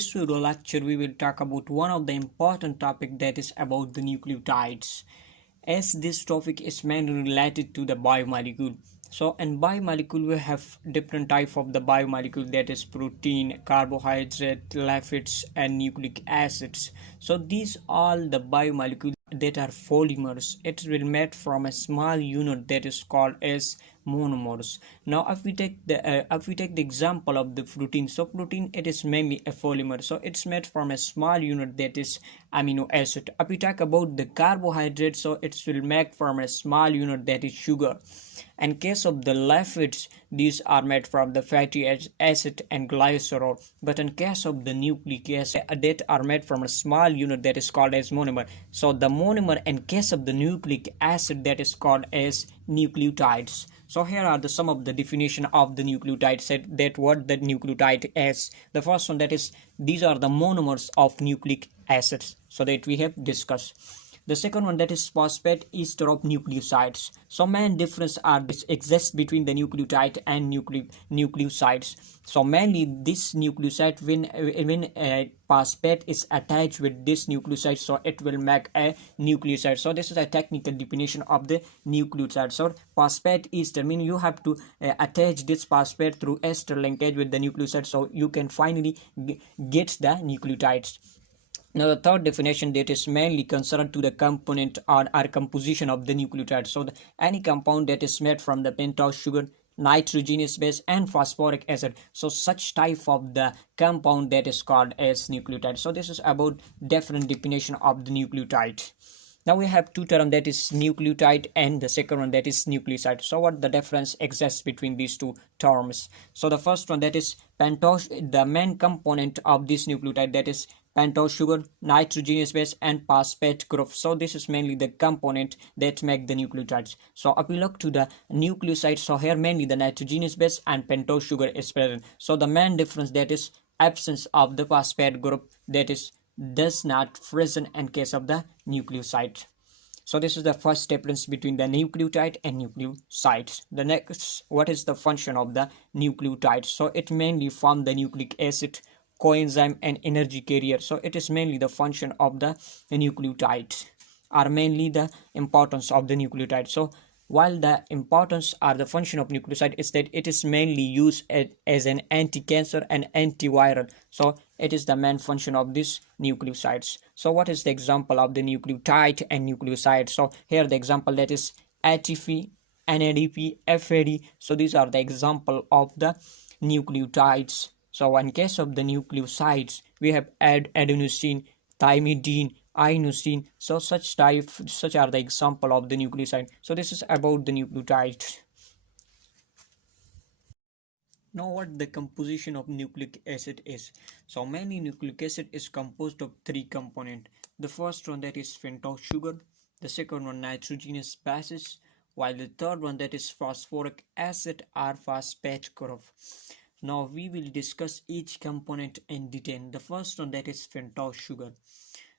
this video lecture we will talk about one of the important topic, that is about the nucleotides, as this topic is mainly related to the biomolecule. So in biomolecule we have different type of the biomolecule, that is protein, carbohydrate, lipids and nucleic acids. So these all the biomolecules that are polymers. It will made from a small unit that is called as monomers. Now if we take the example of the protein, so protein, it is mainly a polymer, so it's made from a small unit that is amino acid. If we talk about the carbohydrate, so it will make from a small unit that is sugar. In case of the lipids, these are made from the fatty acid and glycerol. But in case of the nucleic acid, that are made from a small unit that is called as monomer. So the monomer in case of the nucleic acid, that is called as nucleotides. So here are some of the definition of the nucleotide, said that what the nucleotide is. The first one, that is these are the monomers of nucleic acids, so that we have discussed. The second one, that is phosphate ester of nucleosides. So main difference exists between the nucleotide and nucleosides. So mainly this nucleoside, when a phosphate is attached with this nucleoside, so it will make a nucleoside. So this is a technical definition of the nucleotide. So phosphate ester mean you have to attach this phosphate through ester linkage with the nucleoside, so you can finally get the nucleotides. Now the third definition, that is mainly concerned to the component or composition of the nucleotide. So any compound that is made from the pentose sugar, nitrogenous base and phosphoric acid, so such type of the compound that is called as nucleotide. So this is about different definition of the nucleotide. Now we have two terms, that is nucleotide and the second one, that is nucleoside. So what the difference exists between these two terms? So the first one, that is pentose, the main component of this nucleotide, that is pentose sugar, nitrogenous base and phosphate group. So this is mainly the component that make the nucleotides. So if we look to the nucleoside, so here mainly the nitrogenous base and pentose sugar is present. So the main difference, that is absence of the phosphate group, that is does not present in case of the nucleoside. So this is the first difference between the nucleotide and nucleosides. The next, what is the function of the nucleotide? So it mainly form the nucleic acid, coenzyme and energy carrier. So it is mainly the function of the nucleotides, are mainly the importance of the nucleotide. So while the importance or the function of nucleoside is that it is mainly used as an anti-cancer and antiviral. So it is the main function of these nucleosides. So what is the example of the nucleotide and nucleoside? So here the example, that is ATP, NADP, FAD. So these are the example of the nucleotides. So in case of the nucleosides, we have adenosine, thymidine, inosine. So such are the example of the nucleoside. So this is about the nucleotide. Now what the composition of nucleic acid is? So mainly nucleic acid is composed of three components. The first one, that is pentose sugar, the second one nitrogenous bases, while the third one, that is phosphoric acid or phosphate group. Now we will discuss each component in detail. The first one, that is pentose sugar.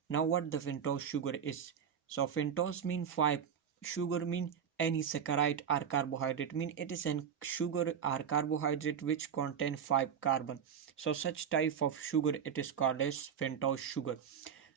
Now what the pentose sugar is? So pentose mean 5, sugar mean any saccharide or carbohydrate, mean it is an sugar or carbohydrate which contain 5 carbon. So such type of sugar, it is called as pentose sugar.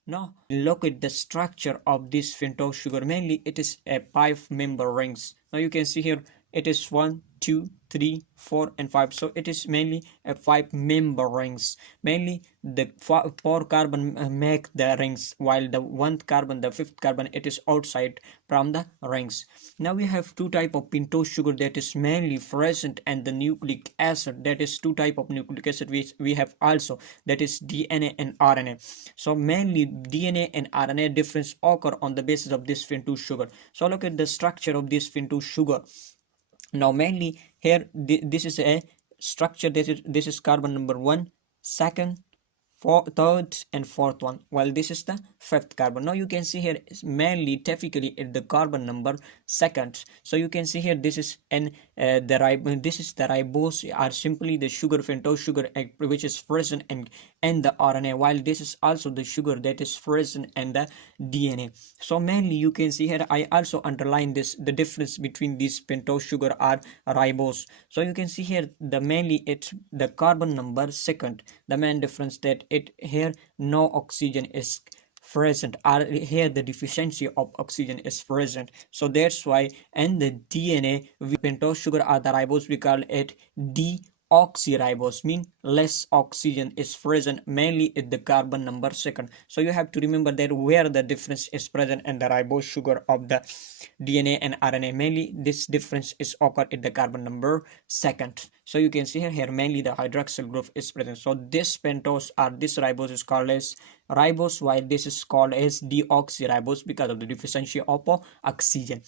Now look at the structure of this pentose sugar. Mainly it is a 5 member rings. Now you can see here it is 1, 2, 3, 4 and 5. So it is mainly a 5 member rings. Mainly the 4 carbon make the rings, while the 1 carbon, the 5th carbon, it is outside from the rings. Now we have two type of pentose sugar that is mainly present and the nucleic acid, that is two type of nucleic acid which we have also, that is DNA and RNA. So mainly DNA and RNA difference occur on the basis of this pentose sugar. So look at the structure of this pentose sugar. Now mainly here this is a structure, this is carbon number 1, second, third and fourth one, while this is the 5th carbon. Now you can see here mainly typically at the carbon number 2nd. So you can see here this is this is the ribose, or simply the sugar, pentose sugar, which is present in the RNA, while this is also the sugar that is present in the DNA. So mainly you can see here I also underline this, the difference between this pentose sugar or ribose. So you can see here the mainly it's the carbon number 2nd, the main difference that it here no oxygen is present, or here the deficiency of oxygen is present. So that's why in the DNA pentose sugar or the ribose we call it deoxyribose, mean less oxygen is present mainly at the carbon number second. So you have to remember that where the difference is present in the ribose sugar of the DNA and RNA, mainly this difference is occurred at the carbon number second. So you can see here mainly the hydroxyl group is present. So this pentose or this ribose is called as ribose, while this is called as deoxyribose because of the deficiency of oxygen.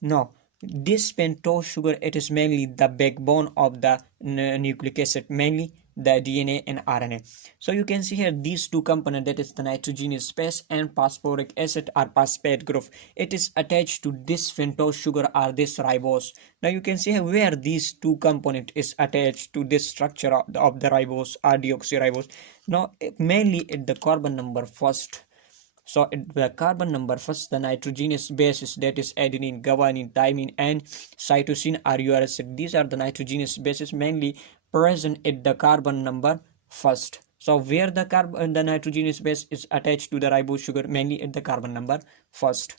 Now this pentose sugar, it is mainly the backbone of the nucleic acid, mainly the DNA and RNA. So you can see here these two components, that is the nitrogenous base and phosphoric acid or phosphate group, it is attached to this pentose sugar or this ribose. Now you can see here where these two component is attached to this structure of the ribose or deoxyribose. Now mainly at the carbon number first. So the carbon number first, the nitrogenous bases, that is adenine, guanine, thymine, and cytosine or uracil. These are the nitrogenous bases mainly present at the carbon number first. So where the nitrogenous base is attached to the ribose sugar, mainly at the carbon number first.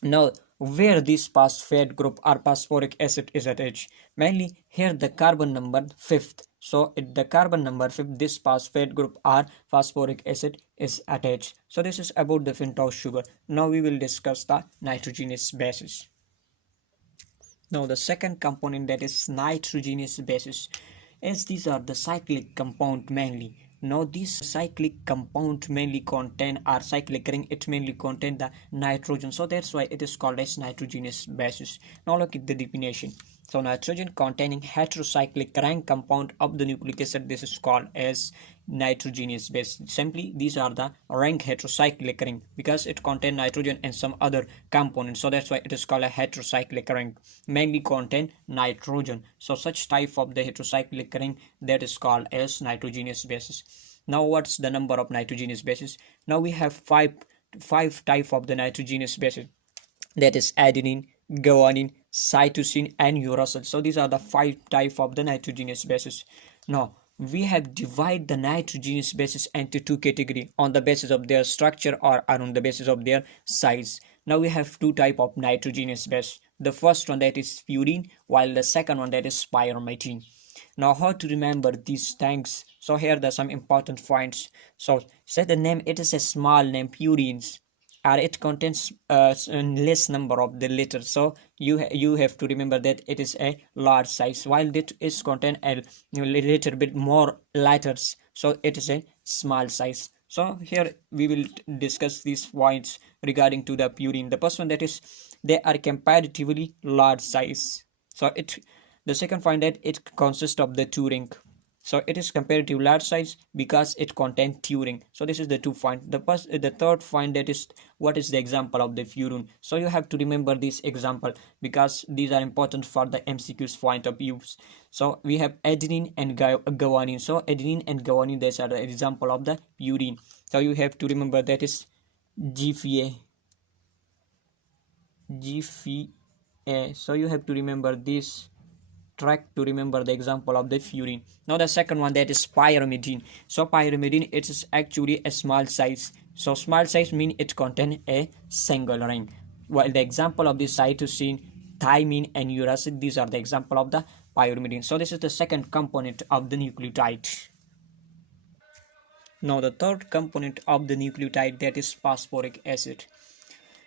Now where this phosphate group or phosphoric acid is attached, mainly here the carbon number fifth. So at the carbon number fifth, this phosphate group or phosphoric acid is attached. So this is about the pentose sugar. Now we will discuss the nitrogenous bases. Now the second component, that is nitrogenous bases, as these are the cyclic compound mainly. Now these cyclic compound mainly contain, or cyclic ring, it mainly contain the nitrogen. So that's why it is called as nitrogenous bases. Now look at the definition. So nitrogen containing heterocyclic ring compound of the nucleic acid, this is called as nitrogenous base. Simply these are the ring heterocyclic ring because it contain nitrogen and some other components. So that's why it is called a heterocyclic ring, mainly contain nitrogen. So such type of the heterocyclic ring, that is called as nitrogenous bases. Now what's the number of nitrogenous bases? Now we have five type of the nitrogenous bases, that is adenine, guanine, cytosine, and uracil. So these are the 5 type of the nitrogenous bases. Now we have divided the nitrogenous bases into 2 categories on the basis of their structure or on the basis of their size. Now we have 2 type of nitrogenous base. The first one, that is purine, while the second one, that is pyrimidine. Now how to remember these things? So here are some important points. So say the name, it is a small name, purines, or it contains less number of the letters. So you have to remember that it is a large size, while it is contain a little bit more letters, so it is a small size. So here we will discuss these points regarding to the purine. The first one, that is they are comparatively large size. So the second point, that it consists of the two ring. So it is comparatively large size because it contains purine. So this is the 2 point. The third point, that is what is the example of the purine. So you have to remember this example because these are important for the MCQ's point of views. So we have adenine and guanine. So adenine and guanine, these are the example of the purine. So you have to remember that is GFA. So you have to remember this track to remember the example of the purine. Now the second one, that is pyrimidine. So pyrimidine, it is actually a small size. So small size means it contains a single ring, while the example of the cytosine, thymine, and uracil, these are the example of the pyrimidine. So this is the second component of the nucleotide. Now the third component of the nucleotide, that is phosphoric acid.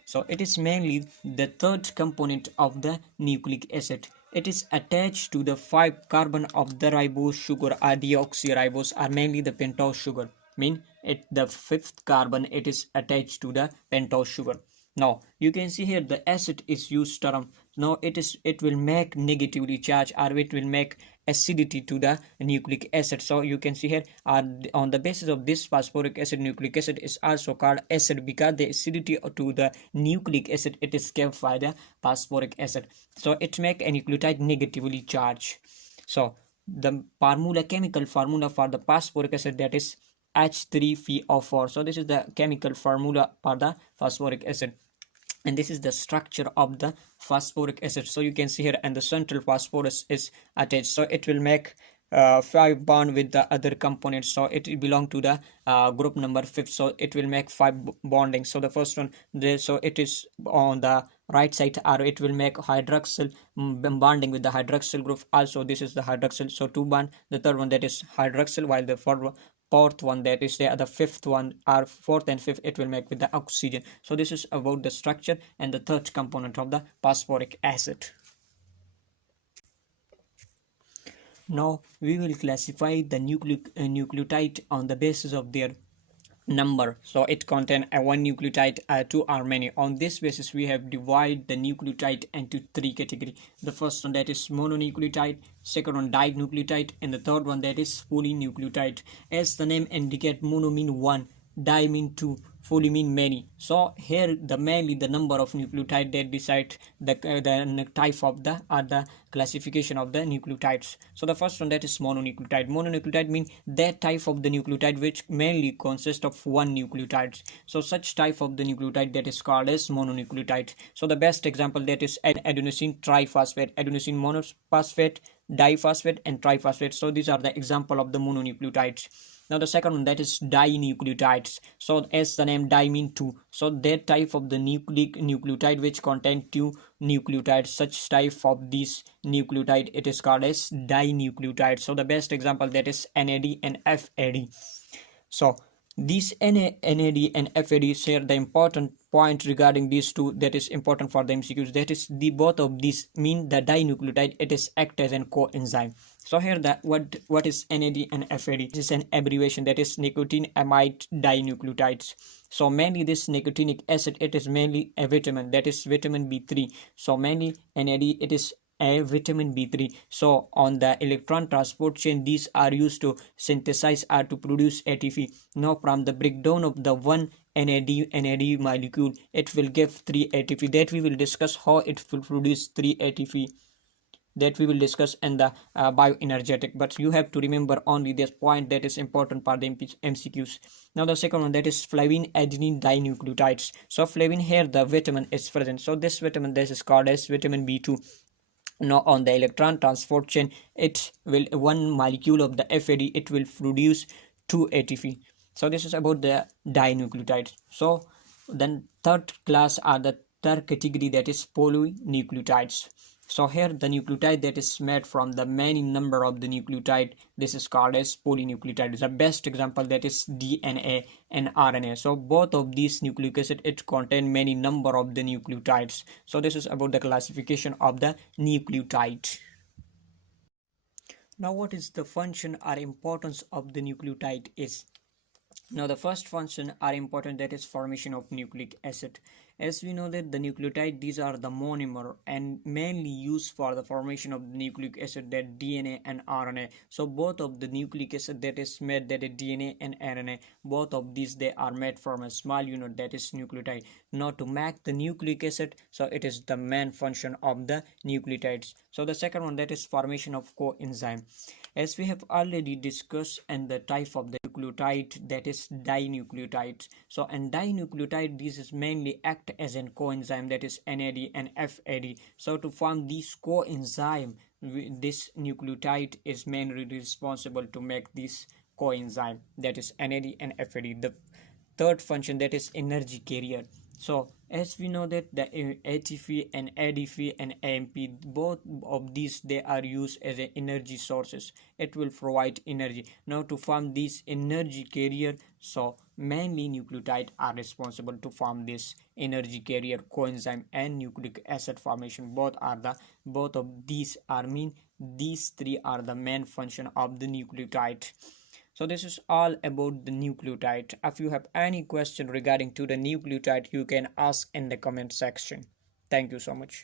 So it is mainly the third component of the nucleic acid. It is attached to the 5 carbon of the ribose sugar or deoxyribose, or mainly the pentose sugar. Mean at the 5th carbon, it is attached to the pentose sugar. Now you can see here the acid is used term. Now it will make negatively charged, or it will make acidity to the nucleic acid. So you can see here on the basis of this phosphoric acid, nucleic acid is also called acid because the acidity to the nucleic acid, it is kept by the phosphoric acid. So it make a nucleotide negatively charged. So the chemical formula for the phosphoric acid, that is H3PO4. So this is the chemical formula for the phosphoric acid, and this is the structure of the phosphoric acid. So you can see here, and the central phosphorus is attached. So it will make 5 bond with the other components, so it will belong to the group number 5, so it will make 5 bonding. So the first one there, so it is on the right side arrow, it will make hydroxyl bonding with the hydroxyl group. Also this is the hydroxyl, so 2 bond. The third one, that is hydroxyl, while the fourth one, that is the fifth one, or fourth and fifth, it will make with the oxygen. So this is about the structure and the third component of the phosphoric acid. Now we will classify the nucleotide on the basis of their number. So it contain one nucleotide, two or many. On this basis we have divided the nucleotide into 3 categories. The first one, that is mononucleotide, second one dinucleotide, and the third one, that is polynucleotide. As the name indicate, mono mean one, di mean two, poly mean many. So here the mainly the number of nucleotide that decide the type of the or the classification of the nucleotides. So the first one, that is mononucleotide. Mononucleotide mean that type of the nucleotide which mainly consists of one nucleotide. So such type of the nucleotide that is called as mononucleotide. So the best example, that is adenosine triphosphate, adenosine monophosphate, diphosphate, and triphosphate. So these are the example of the mononucleotides. Now the second one, that is dinucleotides. So as the name di mean two, so that type of the nucleotide which contain 2 nucleotides, such type of this nucleotide, it is called as dinucleotide. So the best example, that is NAD and FAD. So these NAD and FAD share the important point regarding these two that is important for the MCQs. That is, the both of these mean the dinucleotide, it is act as a coenzyme. So here the what is NAD and FAD? This is an abbreviation, that is nicotinamide dinucleotides. So mainly this nicotinic acid, it is mainly a vitamin, that is vitamin B3. So mainly NAD, it is a vitamin B3. So on the electron transport chain, these are used to synthesize or to produce ATP. Now from the breakdown of the one NAD molecule, it will give 3 ATP. That we will discuss how it will produce 3 ATP. That we will discuss in the bioenergetic, but you have to remember only this point that is important for the MCQs. Now the second one, that is flavin adenine dinucleotides. So flavin, here the vitamin is present. So this vitamin, this is called as vitamin B2. Now on the electron transport chain, it will one molecule of the FAD, it will produce 2 ATP. So this is about the dinucleotides. So then third class are the third category, that is polynucleotides. So here the nucleotide that is made from the many number of the nucleotide, this is called as polynucleotide. The best example, that is DNA and RNA. So both of these nucleic acid, it contain many number of the nucleotides. So this is about the classification of the nucleotide. Now what is the function or importance of the nucleotide is? Now the first function are important, that is formation of nucleic acid. As we know that the nucleotide, these are the monomer and mainly used for the formation of the nucleic acid, that DNA and RNA. So both of the nucleic acid that is made, that is DNA and RNA, both of these, they are made from a small unit, that is nucleotide. Now to make the nucleic acid, so it is the main function of the nucleotides. So the second one, that is formation of coenzyme. As we have already discussed, and the type of the nucleotide, that is dinucleotides. So and dinucleotide, this is mainly act as an coenzyme, that is NAD and FAD. So to form this coenzyme, this nucleotide is mainly responsible to make this coenzyme, that is NAD and FAD. The third function, that is energy carrier. So as we know that the ATP and ADP and AMP, both of these, they are used as energy sources. It will provide energy. Now to form this energy carrier, so mainly nucleotide are responsible to form this energy carrier coenzyme and nucleic acid formation. Both of these are these 3 are the main function of the nucleotide. So this is all about the nucleotide. If you have any question regarding to the nucleotide, you can ask in the comment section. Thank you so much.